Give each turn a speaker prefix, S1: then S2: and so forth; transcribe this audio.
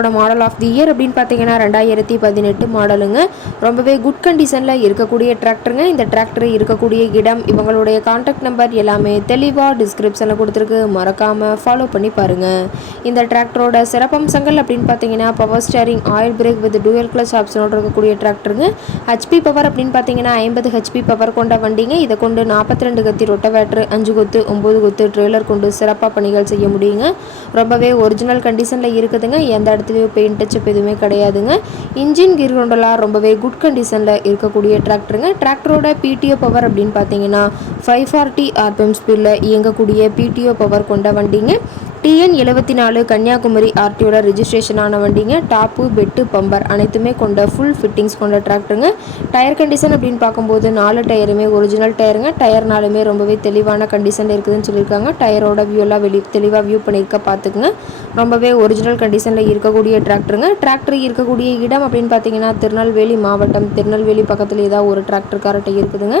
S1: இதோட model of the year அப்படின்னு பார்த்தீங்கன்னா ரெண்டாயிரத்தி பதினெட்டு மாடலுங்க ரொம்பவே குட் கண்டிஷனில் இருக்கக்கூடிய டிராக்டருங்க இந்த டிராக்டர் இருக்கக்கூடிய இடம் இவங்களுடைய கான்டாக்ட் நம்பர் எல்லாமே தெளிவாக டிஸ்கிரிப்ஷனில் கொடுத்துருக்கு. மறக்காமல் ஃபாலோ பண்ணி பாருங்கள் இந்த டிராக்டரோட சிறப்பம்சங்கள் அப்படின்னு பார்த்தீங்கன்னா power steering oil brake with dual clutch ஆப்ஷனோட இருக்கக்கூடிய டிராக்டருங்க ஹெச்பி பவர் அப்படின்னு பார்த்தீங்கன்னா ஐம்பது ஹெச்பி பவர் கொண்ட வண்டிங்க. இதை கொண்டு நாற்பத்தி ரெண்டு கத்தி ரொட்டவேட்ரு அஞ்சு கொத்து ஒம்பது கொத்து ட்ரெய்லர் கொண்டு சிறப்பாக பணிகள் செய்ய முடியுங்க. ரொம்பவே ஒரிஜினல் கண்டிஷனில் இருக்குதுங்க. எந்த இடத்துலையும் பெயிண்ட் டச்சப் எதுவுமே கிடையாதுங்க. இன்ஜின் கீர் கொண்டெல்லாம் ரொம்பவே குட் கண்டிஷனில் இருக்கக்கூடிய டிராக்டருங்க டிராக்டரோட பிடிஓ பவர் அப்படின்னு பார்த்தீங்கன்னா ஃபைவ் ஃபார்ட்டி ஆர்பிஎம் ஸ்பீடில் இயங்கக்கூடிய பிடிஓ பவர் கொண்ட வண்டிங்க. டிஎன் எழுபத்தி நாலு கன்னியாகுமரி ஆர்டியோட ரிஜிஸ்ட்ரேஷன் ஆன வண்டிங்க. டாப்பு பெட்டு பம்பர் அனைத்துமே கொண்ட ஃபுல் ஃபிட்டிங்ஸ் கொண்ட டிராக்டருங்க டயர் கண்டிஷன் அப்படின்னு பார்க்கும்போது நாலு டயருமே ஒரிஜினல் டயருங்க டயர்னாலுமே ரொம்பவே தெளிவான கண்டிஷனில் இருக்குதுன்னு சொல்லியிருக்காங்க. டயரோட வியூலாம் வெளி தெளிவாக வியூ பண்ணியிருக்க பார்த்துக்குங்க. ரொம்பவே ஒரிஜினல் கண்டிஷனில் இருக்கக்கூடிய டிராக்டருங்க டிராக்டர் இருக்கக்கூடிய இடம் அப்படின்னு பார்த்தீங்கன்னா திருநெல்வேலி மாவட்டம். திருநெல்வேலி பக்கத்தில் ஏதாவது ஒரு டிராக்டர் கார்ட்டை இருக்குதுங்க.